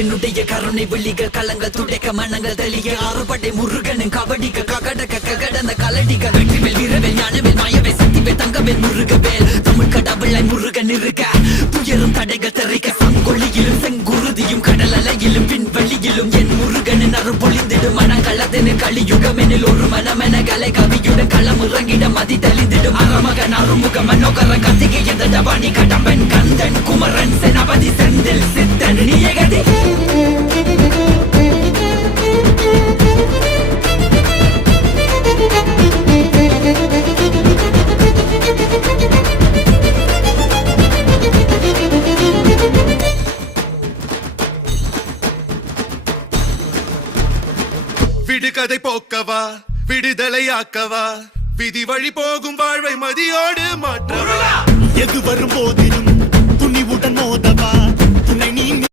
என்னுடைய கருணை விழிகள் கலங்கள் துடைக்க மனங்கள் தெளிய ஆறுபடை முருகனின் கபடிக்க ககடக்க ககடந்த கலடிக்க வெற்றிவேல் வீரவேல் ஞானவேல் மாயவேல் சக்திவேல் தங்கவேல் முருகவேல் தமிழ் கடவுளாய் முருகன் இருக்க துயரும் தடைகள் தெரிக்க சங்கொழியிலும் செங்குருதியும் கடல் அலையிலும் பின்வழியிலும் என் முருகனின் அருள் பொழிந்திடும் மனங்களதென கலியுகமெனில் ஒரு மனமென கலை கவியுடன் களம் இறங்கிட மதி தெளிந்திடும் அறமகன் அருமுக மனோகர கத்திகை எந்த டபானி கடம்பன் கந்தன் குமரன் செனபதி செந்தில் சித்தன் நீயகதி விடுகதை போக்கவா விடுதலையாக்கவா விதி வழி போகும் வாழ்வை மதியோடு மாற்றவா எது வரும்போது